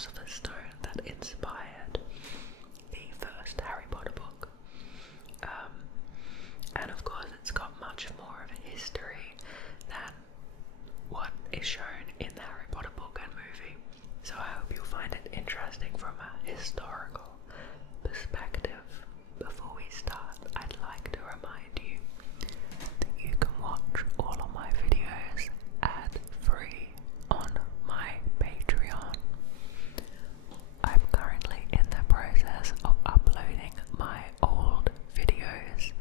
Philosopher's Stone that inspired the first Harry Potter book. And of course it's got much more of a history than what is shown in the Harry Potter book and movie. So I hope you'll find it interesting from a historical perspective. Before we start, I'd like to remind you that you can watch all of my videos ad-free on my Patreon. I'm currently in the process of uploading my old videos,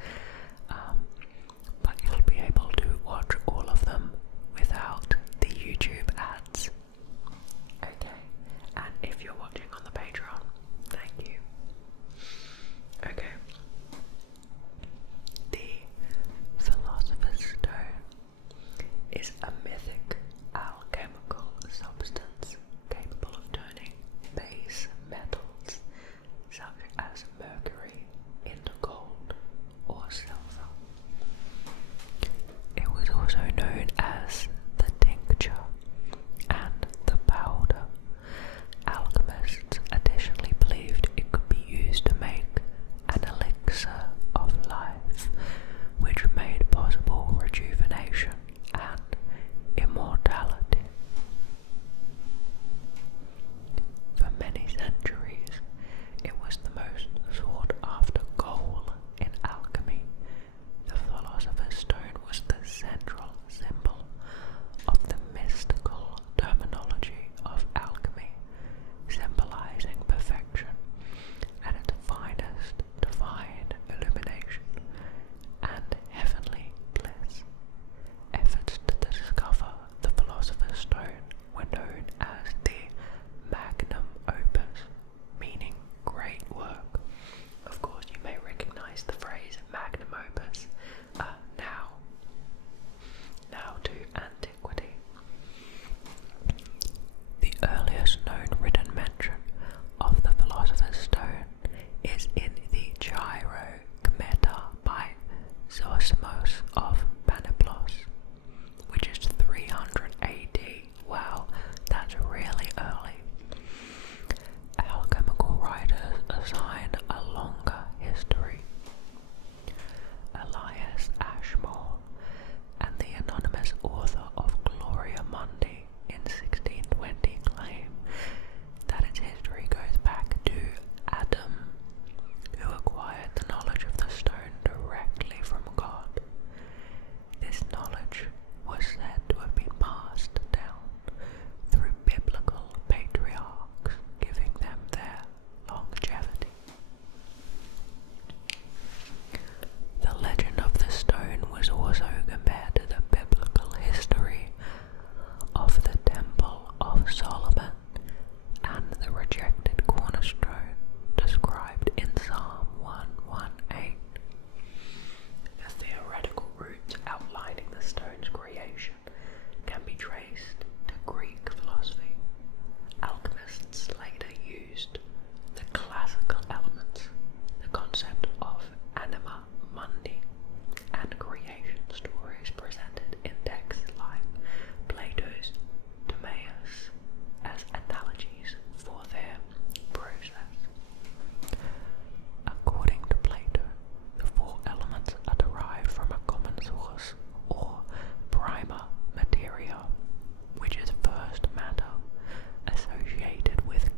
but you'll be able to watch all of them without the YouTube ads. Okay, and if you're watching on the Patreon, thank you. Okay, the Philosopher's Stone is a mythic alchemical substance capable of turning base metals such as mercury into gold or silver. It was also known as the tincture and the powder. Alchemists additionally believed it could be used to make an elixir of life, which made possible rejuvenation and immortality. For many centuries, it was the most sought after goal in alchemy. The Philosopher's Stone was the central symbol of the mystical terminology of alchemy, symbolizing perfection at its finest, divine illumination and heavenly bliss. Efforts to discover the Philosopher's Stone were known as the magnum opus, meaning great work. Of course, you may recognize the phrase magnum opus now to antiquity. The earliest known written mention of the Philosopher's Stone is in the Gyrocometa by Zosimos of Panoplos, which is 300 AD. Wow, that's really early. Alchemical writers assign a longer history. Elias Ashmore and the anonymous author of Gloria Mundi in 1620 claim that its history goes back to Adam, who acquired the knowledge of the stone directly from God. This knowledge was said to have been passed down through biblical patriarchs, giving them their longevity. The legend of the stone was also compared to the biblical history of the Temple of Solomon and the rejected cornerstone described in Psalm 118. The theoretical roots outlining the stone's creation can be traced to Greek philosophy. Alchemists later used the classical elements, the concept of anima mundi, and creation stories presented in texts like Plato's Timaeus as analogies for their process. According to Plato, the four elements are derived from a common source, or prima materia, which is first matter associated with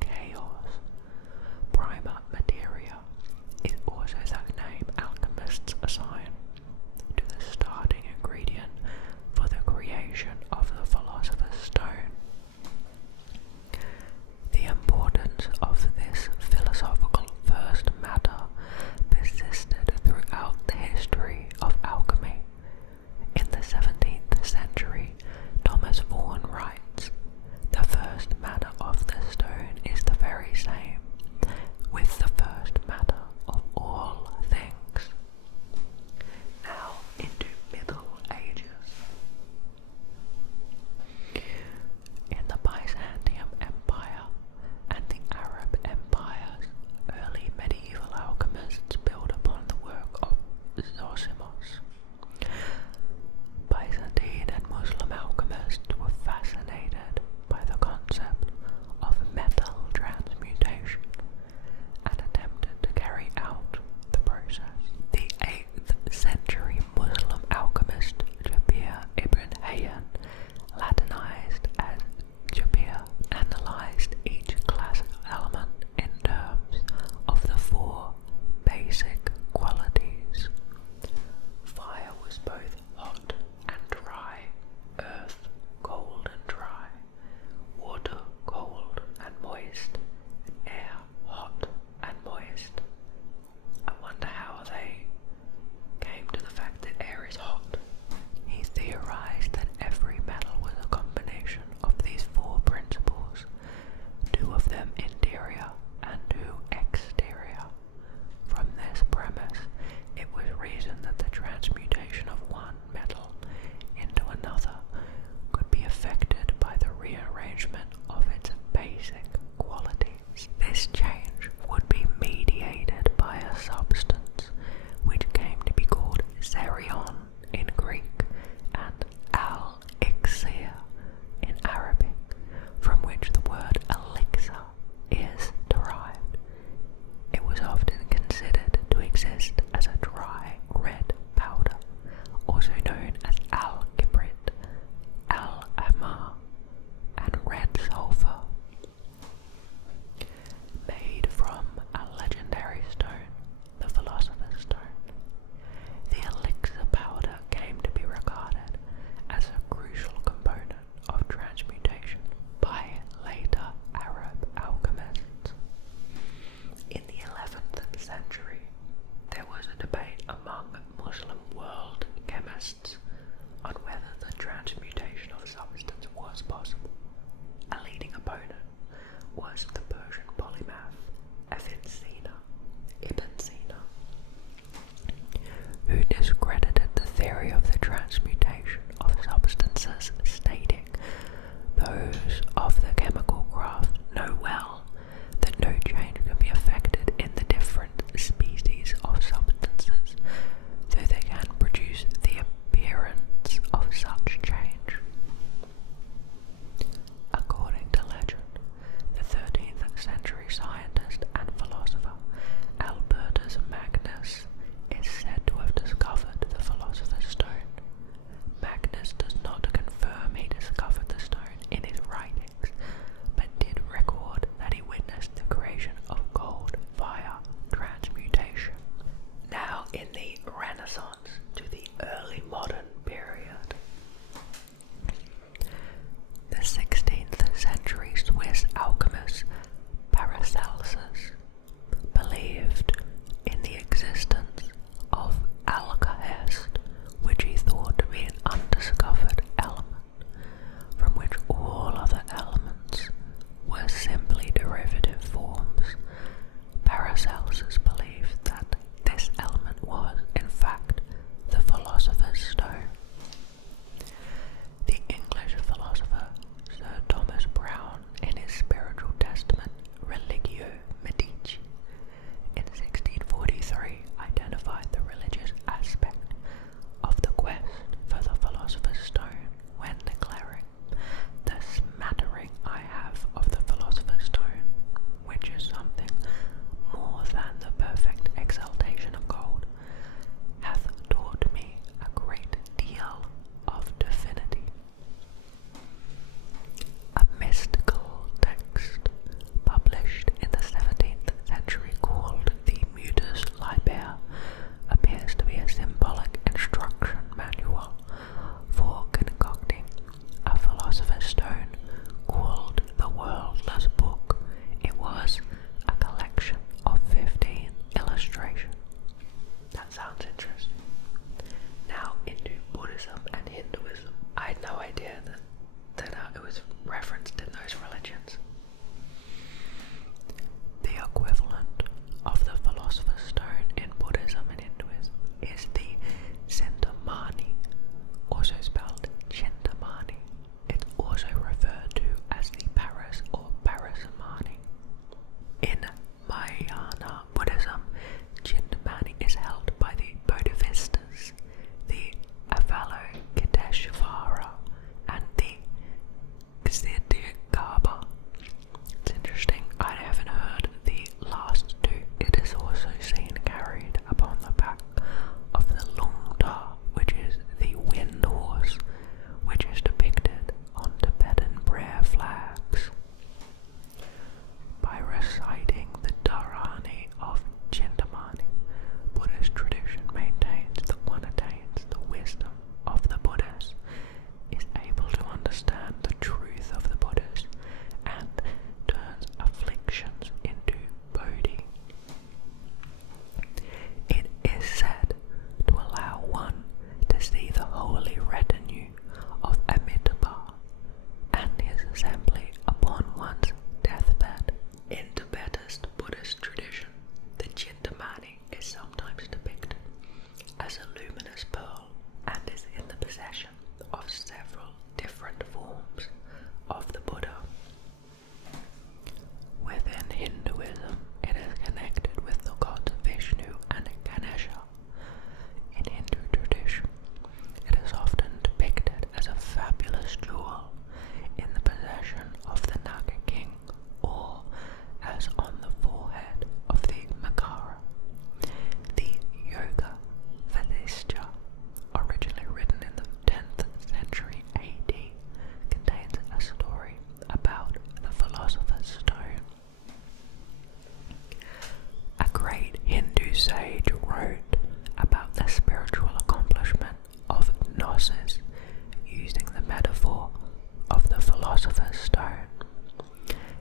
Stone.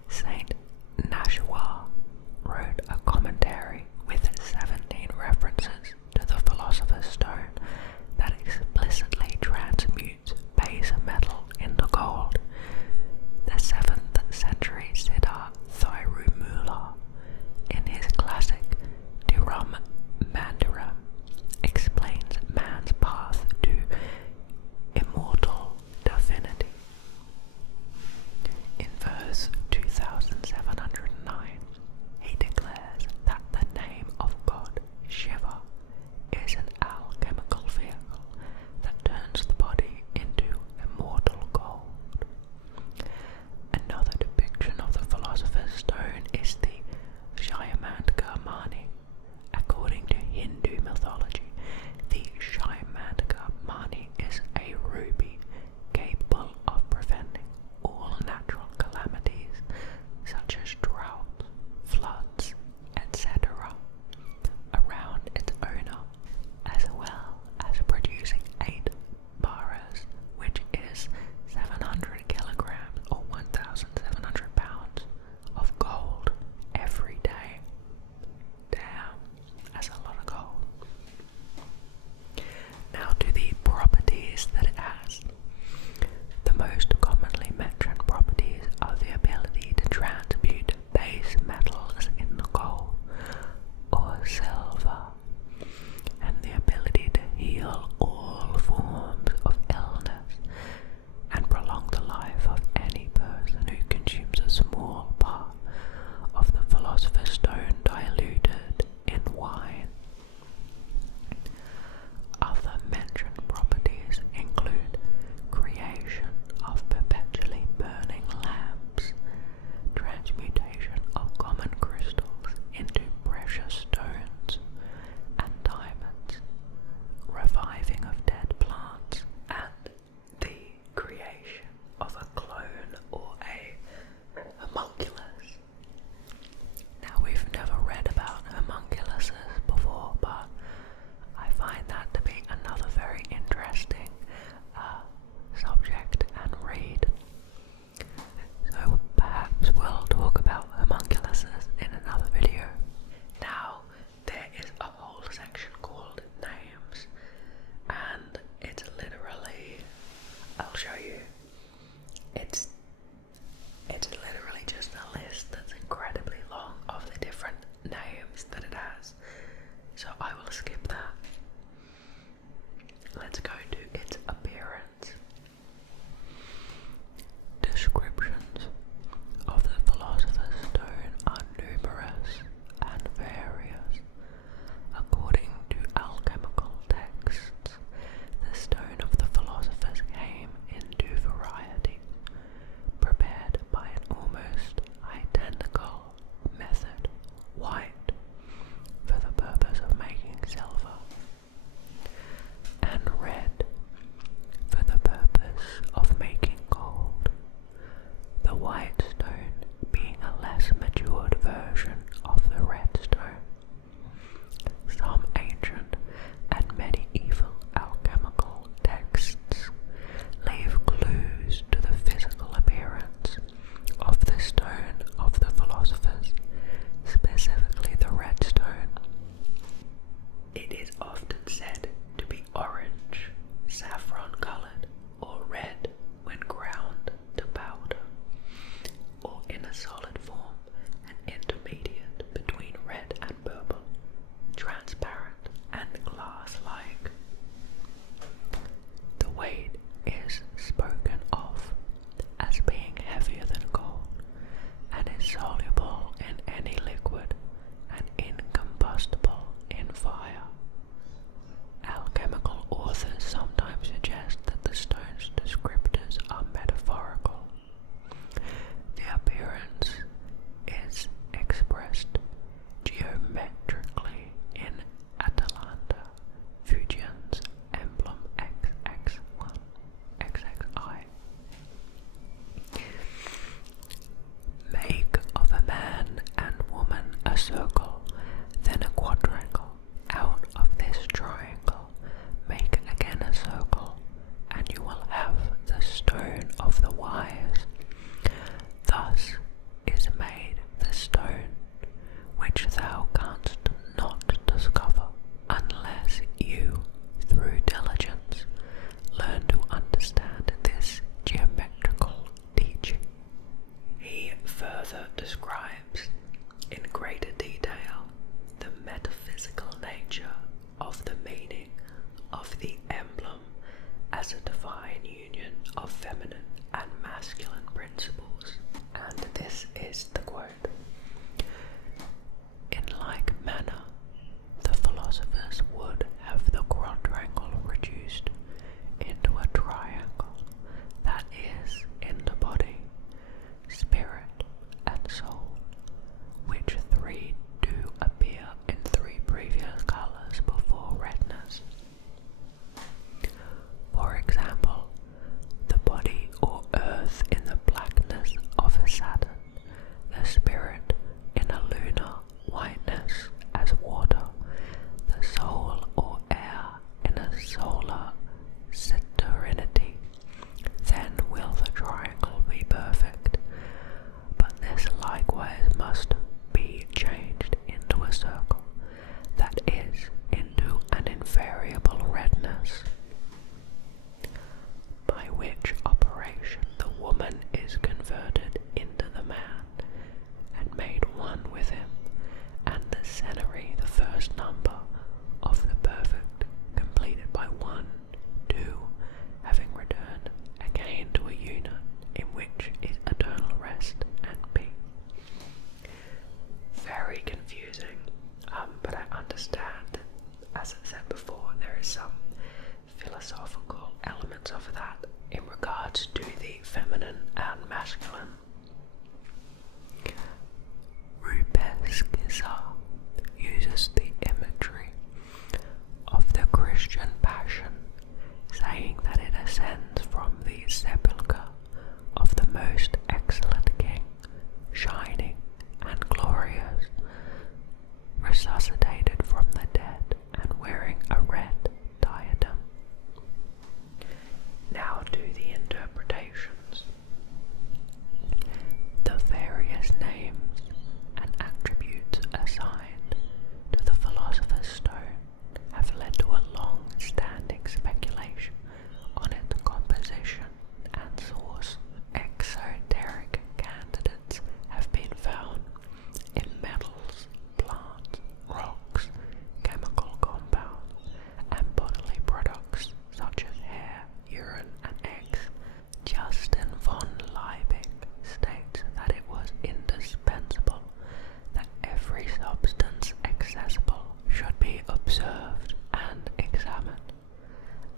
Saint Nashua wrote a commentary with 17 references to the Philosopher's Stone that explicitly transmutes base metal into gold. The 7th century Siddha Thirumula, in his classic Dhiram Mandiram, explains man's path to immortal divinity. In verse 2709, he declares that the name of God, Shiva, is an alchemical vehicle that turns the body into immortal gold. Another depiction of the Philosopher's Stone is the Shyamandaka Mani. According to Hindu mythology, the Shyamandaka Mani is a ruby capable of preventing all natural calamities such as drought, floods, etc. around its owner, as well as producing 8 paras, which is 700 kilograms or 1,700 pounds of gold every day. Damn, that's a lot of gold. Now to the properties that it has. The most commonly mentioned properties are the ability to transmute base metals into gold or silver, and the ability to heal all forms of illness and prolong the life of any person who consumes a small part of the Philosopher's Stone diluted in wine. Other mentioned properties include creation of perpetually burning lamps, transmutation of common crystals into precious stones and diamonds, reviving of dead plants, and the creation of a clone or a homunculus. Now, we've never read about homunculuses before, but I find that to be another very interesting subject and read. So perhaps we'll talk about homunculuses in another video. Now, there is a whole section called names, and it's literally, I'll show you, it's literally just a list that's incredibly long of the different names that it has. So I will skip that. Let's go to its appearance. Descriptions of the Philosopher's Stone are numerous and various. According to alchemical texts, the stone of the philosophers came in 2 varieties, prepared by an almost identical method, white, for the purpose of making silver, and red, for the purpose of making gold, the white stone being a less matured version of the red stone. Some ancient and medieval alchemical texts leave clues to the physical appearance of the stone of the philosophers, specifically the red stone. It is often said to be orange, saffron colored, or red when ground to powder, or in a solid form, an intermediate between red and purple, transparent and glass-like. The weight is spoken of as being heavier than gold, and is soluble in any liquid and incombustible in fire. Alchemical authors sometimes suggest that the stone's descriptors are metaphorical. The appearance is expressed geometrically in Atalanta Fujian's emblem XX1, XXI. Make of a man and woman a circle, then a quadrangle. Out of this triangle, make again a circle, and you will have the stone of the wise, further describes in greater detail the metaphysical nature of the meaning of the emblem as a divine union of feminine and masculine principles. And this is the quote. In like manner, the philosophers would have the quadrangle reduced into a triangle, that is, in the body, spirit, and soul, which three do appear in three previous colours before redness. For example, the body or earth in the blackness of a Saturn, the spirit in a lunar whiteness as water, the soul or air in a solar serenity. Then will the triangle be perfect, but this likewise must be changed into a circle, that is, into an invariable redness, by which operation the woman is converted into the man, and made one with him, and the scenery the first number of the perfect, completed by 1, 2, having returned again to a unit in which is eternal rest and peace. Very confusing, but I understand, as I said before, there is some philosophical elements of that in regards to the feminine and masculine. RØDE uses the imagery of the Christian passion, saying that it ascends from the sepulchre of the most excellent king, shining and glorious, resuscitated from the dead and wearing a red diadem. Now to the interpretations. The various names and attributes assigned to the Philosopher's Stone have led to a long-standing speculation on its composition and source. Exoteric candidates have been found in metals, plants, rocks, chemical compounds, and bodily products such as hair, urine, and eggs. Justin von Liebig states that it was indispensable that every substance accessible should be observed and examined.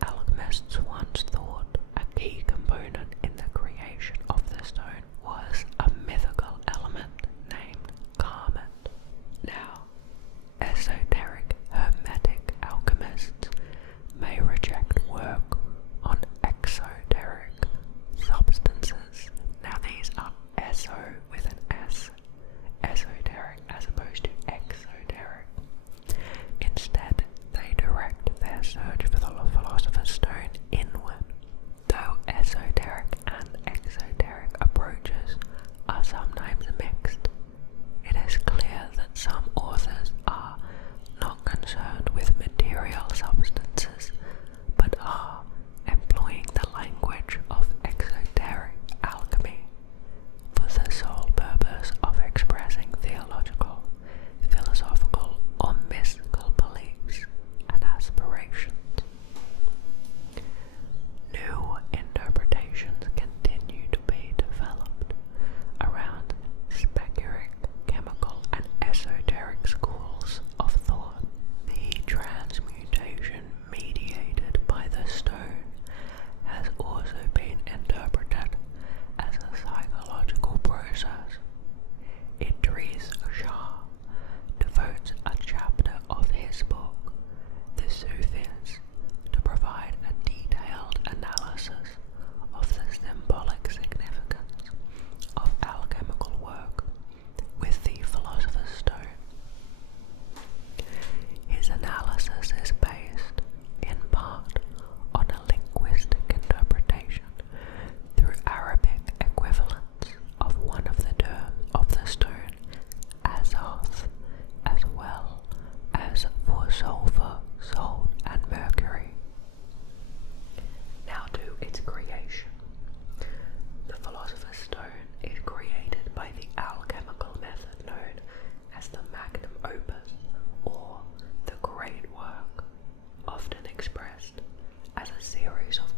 Alchemists once thought a key component in the creation of the stone was a mythical element named garment. Now, esoteric hermetic alchemists may reject work on exoteric substances. Now these are eso with an S, esoteric as opposed to exoteric. Instead, they direct their search for the Philosopher's Stone inward. Though esoteric and exoteric approaches are sometimes mixed, it is clear that some authors are not concerned with material substances, but are employing the language of exoteric alchemy for the sole purpose of expressing theological, philosophical, or mystical beliefs and aspirations. New interpretations continue to be developed around specuric, chemical, and esoteric schools of thought. The transmutation alchemical method known as the magnum opus or the great work, often expressed as a series of